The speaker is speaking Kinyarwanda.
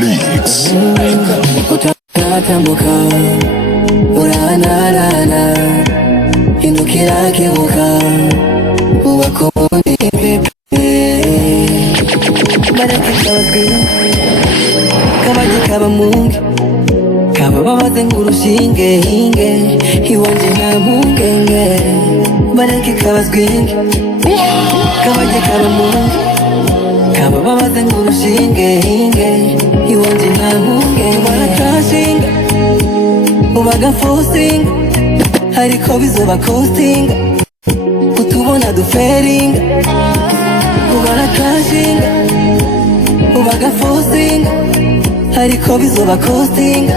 Leaks. Utatambuka uranarana hindukira kebuka ubakonde pepe bareke kabazwi kabaje kabamunge kabababaze nk'urushinge hinge iwanje nta mpungenge bareke kabazwinge kabaje kabamunge kabababaze nk'urushinge hinge iwanje nta mpungenge baratashinga ubagafosinga ariko bizoba costinga kutubona duferinga ubaratashinga ubagafosinga ariko bizoba costinga